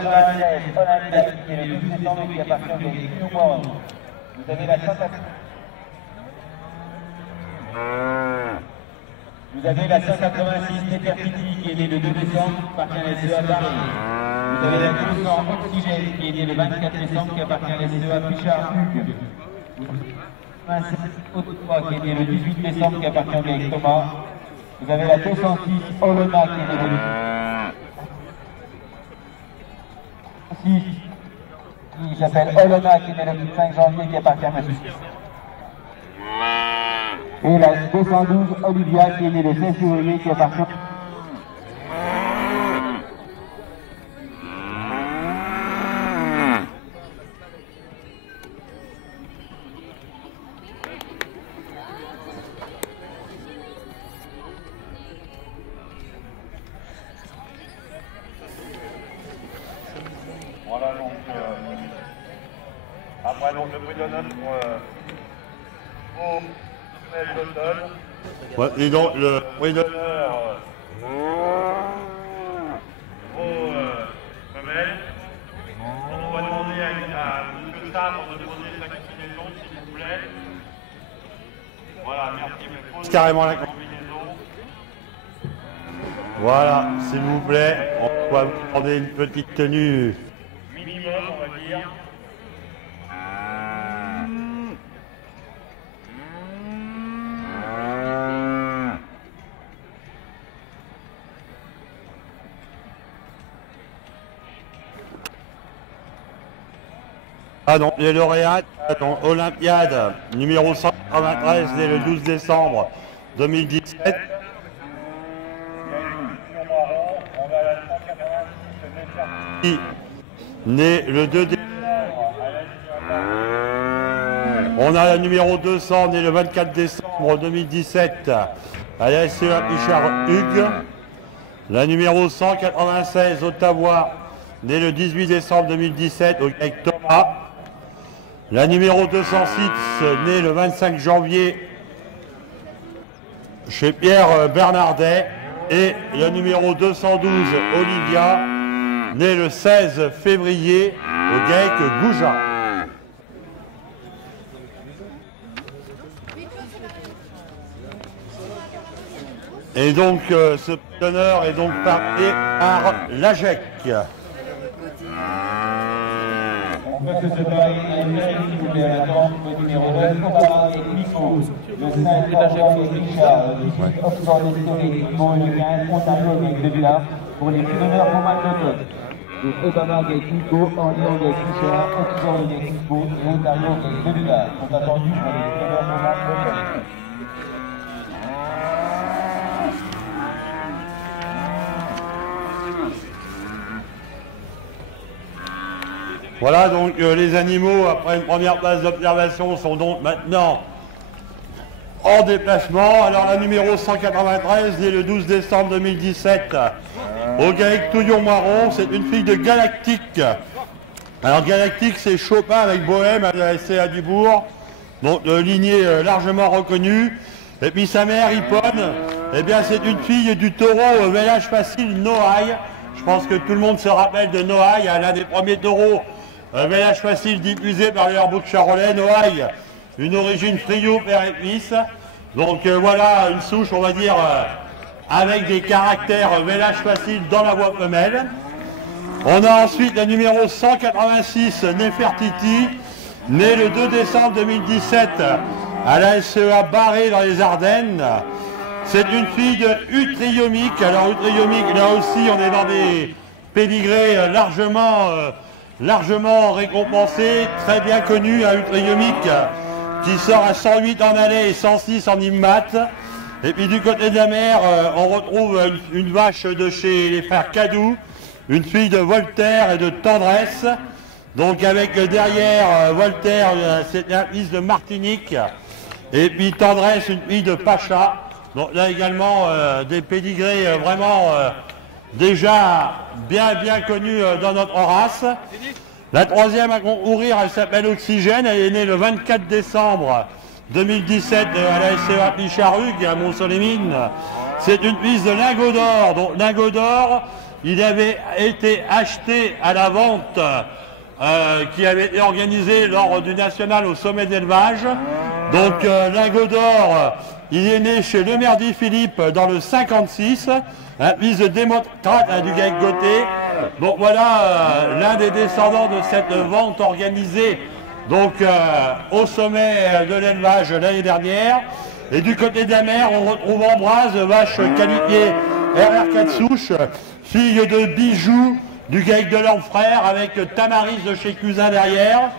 de Vanille, Olympique, qui est le 12 décembre et qui appartient au Gaël Moiron. Vous avez la 186. Vous avez la 186 Nefertiti qui est née le 2 décembre, qui appartient à la SEA Paris. Vous avez la 200 Oxygène qui est née le 24 décembre, qui appartient à la SEA Pichard Hugues. Vous avez la 186 qui est née le 18 décembre, qui appartient au Gaël Thomas. Vous avez la 206 Olona qui est née le 6 qui s'appelle Olona qui est née le 5 janvier, qui appartient à Monsieur. Et la 212 Olivia qui est née le 16 février, qui appartient. Voilà donc après donc le prix d'honneur pour d'automne. Ouais, et donc le prix d'honneur aux femelles. On va demander à M. Sam de poser sa combinaison s'il vous plaît. Voilà, merci. carrément la combinaison. Voilà, s'il vous plaît, on va vous demander une petite tenue. Minimum, on va dire. Ah non, les lauréates, Olympiade, numéro 193, né le 12 décembre 2017. Né le 2 décembre. On a la numéro 200, né le 24 décembre 2017, à la SEA Pichard Hugues. La numéro 196, Ottawa, né le 18 décembre 2017, avec Thomas. La numéro 206, né le 25 janvier, chez Pierre Bernardet. Et la numéro 212, Olivia, née le 16 février, au GAEC Gouja. Et donc, ce honneur est donc parti par l'AGEC. On peut se séparer s'il vous plaît, à l'attente, le numéro 9, Ottawa et Nico, le 5, Orban et Richard, le 18, Oxford et Story, Simon et le 15, Ontario avec Devilla, pour les prix d'honneur Roman Lotot. Le Ottawa avec Nico, Orléans avec Richard, Oxford avec Nico, et Ontario avec Devilla sont attendus pour les prix d'honneur Roman Lotot. Voilà donc les animaux, après une première place d'observation, sont donc maintenant en déplacement. Alors la numéro 193, née le 12 décembre 2017, au GAEC Touillon-Moiron, c'est une fille de Galactique. Alors Galactique, c'est Chopin avec Bohème à la SCA Dubourg, donc lignée largement reconnue. Et puis sa mère, Ypone, eh bien c'est une fille du taureau vélage facile Noailles. Je pense que tout le monde se rappelle de Noailles, l'un des premiers taureaux vélage facile diffusé par les Herbeaux de Charolais, Noailles, une origine trio père et fils. Donc voilà une souche, on va dire, avec des caractères vélage facile dans la voie femelle. On a ensuite la numéro 186, Nefertiti, née le 2 décembre 2017 à la SEA Barré dans les Ardennes. C'est une fille de Utriomique. Alors Utriomique, là aussi, on est dans des pédigrés largement récompensés, très bien connus à Utriomique, qui sort à 108 en allée et 106 en immat. Et puis du côté de la mer, on retrouve une vache de chez les frères Cadou, une fille de Voltaire et de Tendresse. Donc avec derrière Voltaire, c'est un fils de Martinique, et puis Tendresse, une fille de Pacha. Donc là également des pédigrés vraiment déjà bien connus dans notre race. La troisième à concourir, elle s'appelle Oxygène, elle est née le 24 décembre 2017 à la SCA Pichard Hugues à Mont-Solémine. C'est une fille de Lingot d'Or. Donc Lingot d'Or, il avait été acheté à la vente qui avait été organisée lors du national au sommet d'élevage. Donc Lingot d'Or, il est né chez Lemerdy Philippe dans le 56, un fils de démocrate du GAEC Gauthier. Donc voilà l'un des descendants de cette vente organisée donc au sommet de l'élevage l'année dernière. Et du côté de la mère, on retrouve Ambroise, vache qualifiée RR4 souche, fille de Bijoux du GAEC de leur frère avec Tamaris de chez Cousin derrière.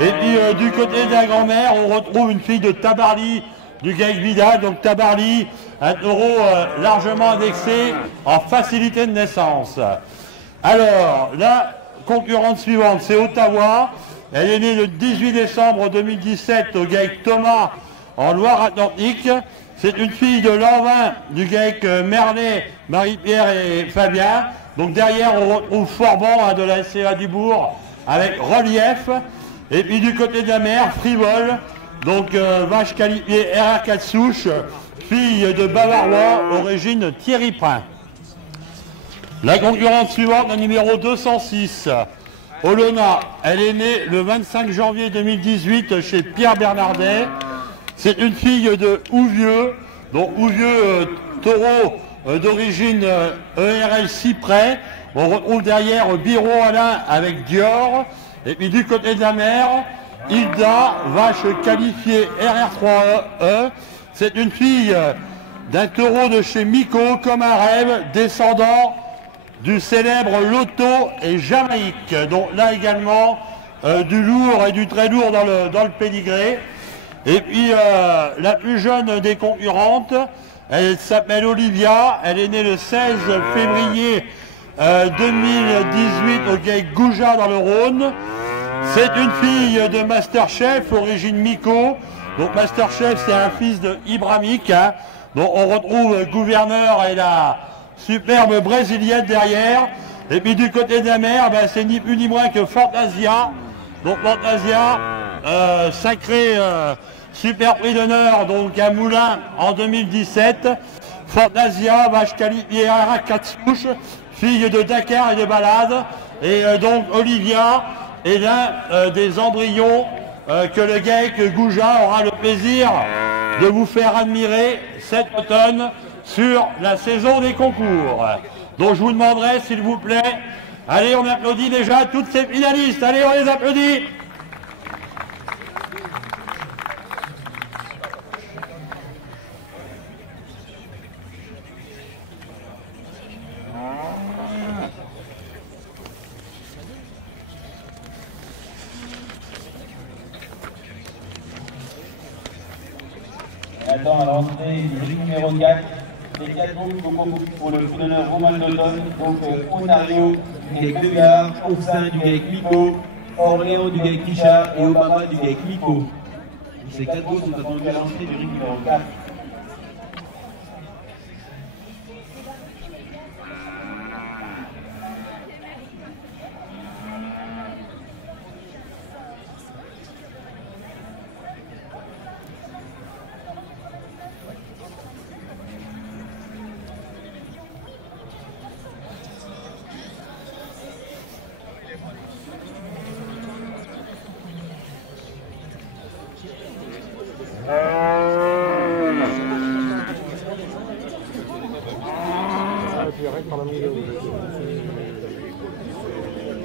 Et puis du côté de la grand-mère, on retrouve une fille de Tabarly du GAEC Vidal. Donc Tabarly, un taureau largement indexé en facilité de naissance. Alors, la concurrente suivante, c'est Ottawa. Elle est née le 18 décembre 2017 au GAEC Thomas en Loire-Atlantique. C'est une fille de Lanvin du GAEC Merlet, Marie-Pierre et Fabien. Donc derrière, on retrouve Forban de la SCA du Bourg avec Relief. Et puis du côté de la mère, Frivole, donc vache qualifiée RR4 souche, fille de Bavarois, origine Thierry Prin. La concurrente suivante, la numéro 206, Olona. Elle est née le 25 janvier 2018 chez Pierre Bernardet. C'est une fille de Ouvieux, donc Ouvieux taureau d'origine ERL Cyprès. On retrouve derrière Biro Alain avec Dior. Et puis du côté de la mère, Hilda, vache qualifiée RR3E. C'est une fille d'un taureau de chez Miko, comme un rêve, descendant du célèbre Loto et Jamaïque. Donc là également, du lourd et du très lourd dans le pédigré. Et puis la plus jeune des concurrentes, elle s'appelle Olivia. Elle est née le 16 février 2018 au GAEC Gouja dans le Rhône. C'est une fille de Masterchef, origine Miko. Donc Masterchef, c'est un fils de Ibrahimic. Hein. Donc on retrouve Gouverneur et la superbe brésilienne derrière. Et puis du côté de la mer, ben, c'est ni plus ni moins que Fantasia. Donc Fantasia, sacré super prix d'honneur, donc à Moulins en 2017. Fantasia, vache qualifiée RR4 souche, fille de Dakar et de Balade. Et donc Olivia est l'un des embryons que le GAEC Gouja aura le plaisir de vous faire admirer cet automne sur la saison des concours. Donc je vous demanderai, s'il vous plaît, allez, on applaudit déjà toutes ces finalistes, allez, on les applaudit. Attends, à l'entrée du ring numéro 4, les 4 groupes pour le prix d'honneur Romain d'automne, donc Ontario du GAEC Degar, Oursin du GAEC Miko, Orléans du GAEC Kisha et Obama du GAEC Miko. Ces 4 groupes sont attendus à l'entrée du ring numéro 4.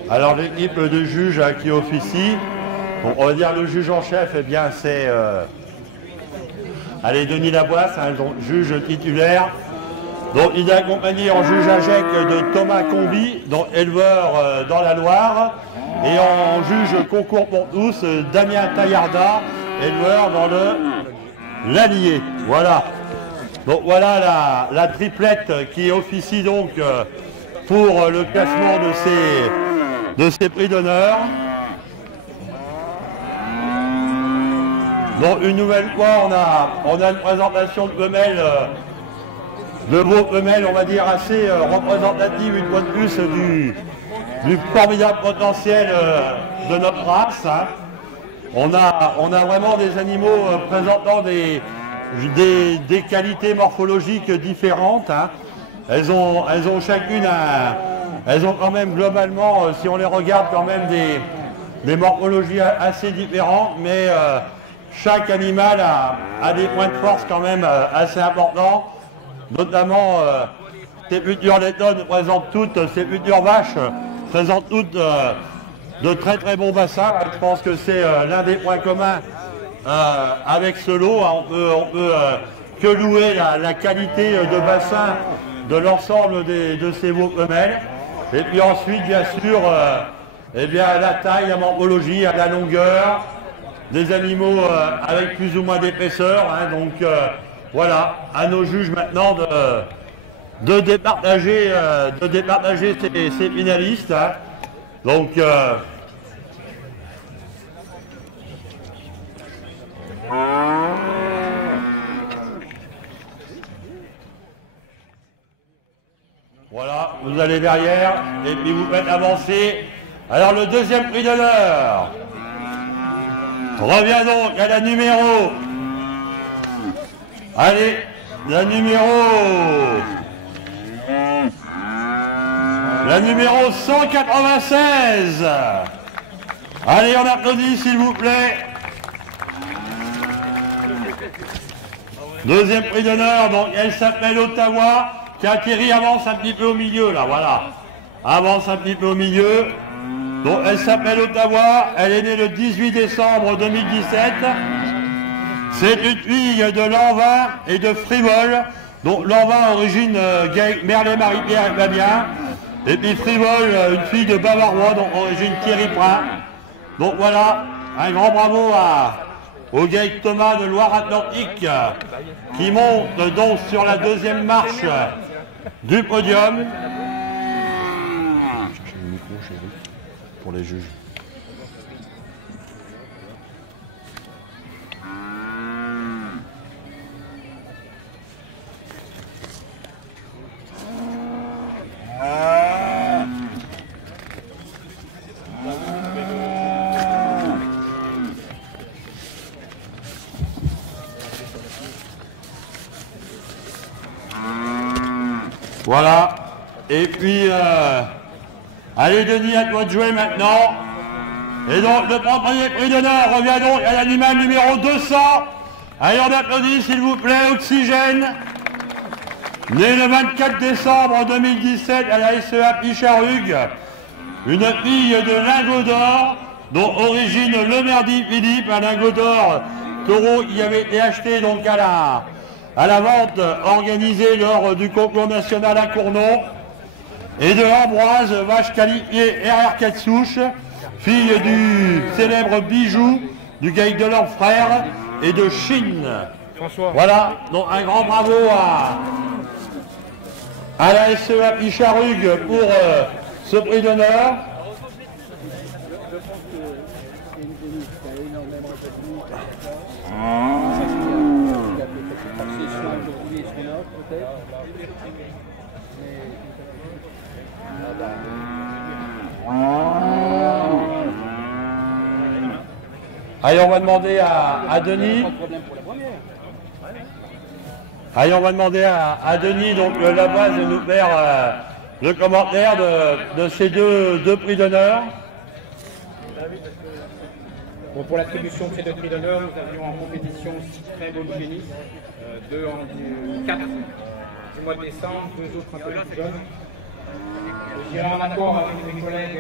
Alors l'équipe de juges qui officie, bon, on va dire le juge en chef, eh bien c'est allez, Denis Laboisse, hein, juge titulaire. Donc il est accompagné en juge à GEC de Thomas Combi, donc éleveur dans la Loire, et en juge concours pour tous, Damien Taillarda, éleveur dans l'Allier. Voilà. Donc voilà la triplette qui officie donc pour le classement de ces prix d'honneur. Donc une nouvelle fois, on a une présentation de femelles, de beaux femelles, on va dire assez représentative une fois de plus du formidable potentiel de notre race. Hein. On a vraiment des animaux présentant des qualités morphologiques différentes. Hein. Elles ont chacune elles ont quand même globalement, si on les regarde, quand même des morphologies assez différentes, mais chaque animal a des points de force quand même assez importants, notamment ces futures lettonnes présentent toutes, ces futures vaches présentent toutes de très très bons bassins. Je pense que c'est l'un des points communs avec ce lot. On peut que louer la qualité de bassin de l'ensemble de ces veaux femelles. Et puis ensuite, bien sûr, eh bien, la taille, la morphologie, la longueur, des animaux avec plus ou moins d'épaisseur. Hein, donc voilà, à nos juges maintenant de départager ces finalistes. Hein. Donc voilà, vous allez derrière et puis vous faites avancer. Alors le deuxième prix d'honneur revient donc à la numéro. Allez, la numéro 196. Allez, on applaudit s'il vous plaît. Deuxième prix d'honneur, donc elle s'appelle Ottawa, qui atterrit, avance un petit peu au milieu là, voilà. Avance un petit peu au milieu. Donc elle s'appelle Ottawa, elle est née le 18 décembre 2017. C'est une fille de Lanvin et de Frivole. Donc Lanvin origine Merlet, Marie-Pierre et Fabien. Et puis Frivole, une fille de Bavarois, donc origine Thierry Prin. Donc voilà, un grand bravo au Gaël Thomas de Loire-Atlantique qui monte donc sur la deuxième marche du podium. Chercher le micro, chérie, pour les juges. Voilà, et puis, allez Denis, à toi de jouer maintenant. Et donc, le premier prix d'honneur revient donc à l'animal numéro 200. Allez, on applaudit s'il vous plaît, Oxygène. Né le 24 décembre 2017 à la SEA Picharrugue. Une fille de lingot d'or, dont origine Le Merdi Philippe, un lingot d'or taureau qui avait été acheté donc à la vente organisée lors du concours national à Cournon, et de Ambroise, vache qualifiée RR4 souche, fille du célèbre Bijou, du Gaël Delors frère et de Chine. François. Voilà, donc un grand bravo à la SEA Picharrugue pour ce prix d'honneur. Allez, on va demander à Denis. Allez, on va demander à Denis, donc la base, de nous faire le commentaire de ces deux prix d'honneur. Bon, pour l'attribution de ces deux prix d'honneur, nous avions en compétition 6 très beaux génistes, 4 du mois de décembre, 2 autres un peu plus jeunes. Je dirais en accord avec mes collègues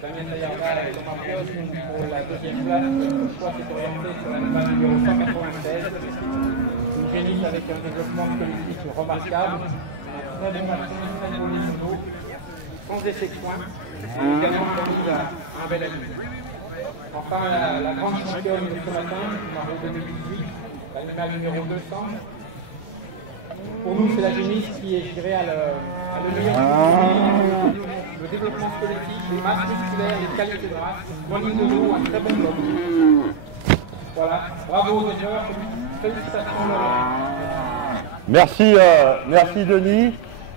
Damien Taillarda et Thomas Pios, pour la deuxième place, le choix s'est orienté sur l'animal numéro 196, une génisse avec un développement squelettique remarquable, très bon matin, très beau lindo, sans effet de points, et également un bel animal. Enfin, la grande championne de ce matin, numéro 2018, l'animal numéro 200. Pour nous, c'est la génisse qui est, je dirais, le développement squelettique, les masses musculaires, les qualités de race, une bonne ligne de dos, un très bon bloc. Voilà, bravo aux joueurs, félicitations. Merci Denis.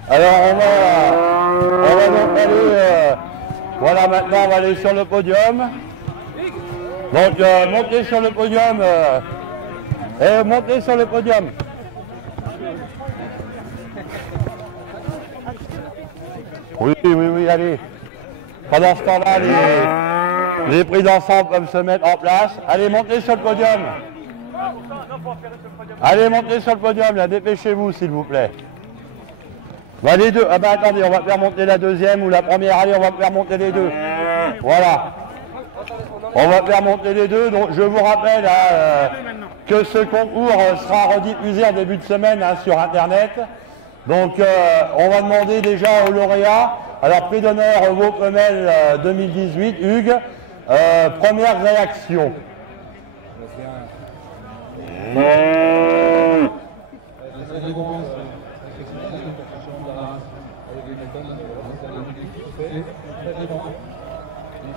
Alors on va donc aller, voilà, maintenant on va aller sur le podium. Donc montez sur le podium, montez sur le podium. Oui, y aller. Pendant ce temps-là, les prix d'ensemble peuvent se mettre en place. Allez, montez sur le podium. Allez, montez sur le podium, là, dépêchez-vous, s'il vous plaît. Bah, les deux. Ah bah attendez, on va faire monter la deuxième ou la première. Allez, on va faire monter les deux. Voilà. On va faire monter les deux. Donc, je vous rappelle que ce concours sera rediffusé en début de semaine sur Internet. Donc, on va demander déjà aux lauréats. Alors, prix d'honneur Vaux Femelles 2018, Hugues. Première réaction.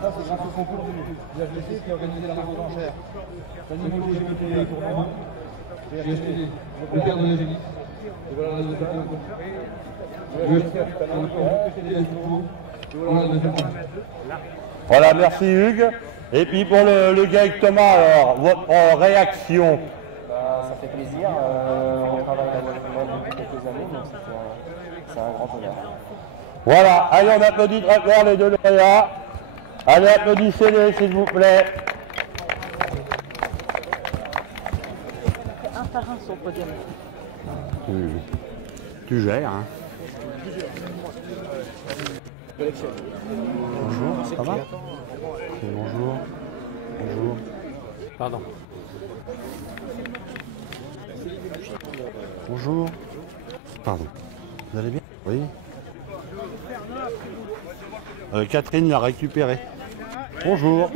Ça, c'est grâce au concours de l'UHBC qui a organisé la vente d'enchères. L'animal que j'ai monté pour moi, j'ai acheté le père de l'Angélis. Et voilà le résultat. Voilà, merci Hugues. Et puis pour le gars avec Thomas, alors, votre réaction? Ça fait plaisir. On travaille à la depuis quelques années, donc c'est un grand honneur. Voilà, allez, on applaudit très fort les deux lauréats. Allez, applaudissez-les, s'il vous plaît. Un par un sur le podium. Tu gères, hein. Bonjour, ça va? Bonjour. Bonjour. Pardon. Bonjour. Pardon. Vous allez bien? Oui. Catherine l'a récupéré. Bonjour.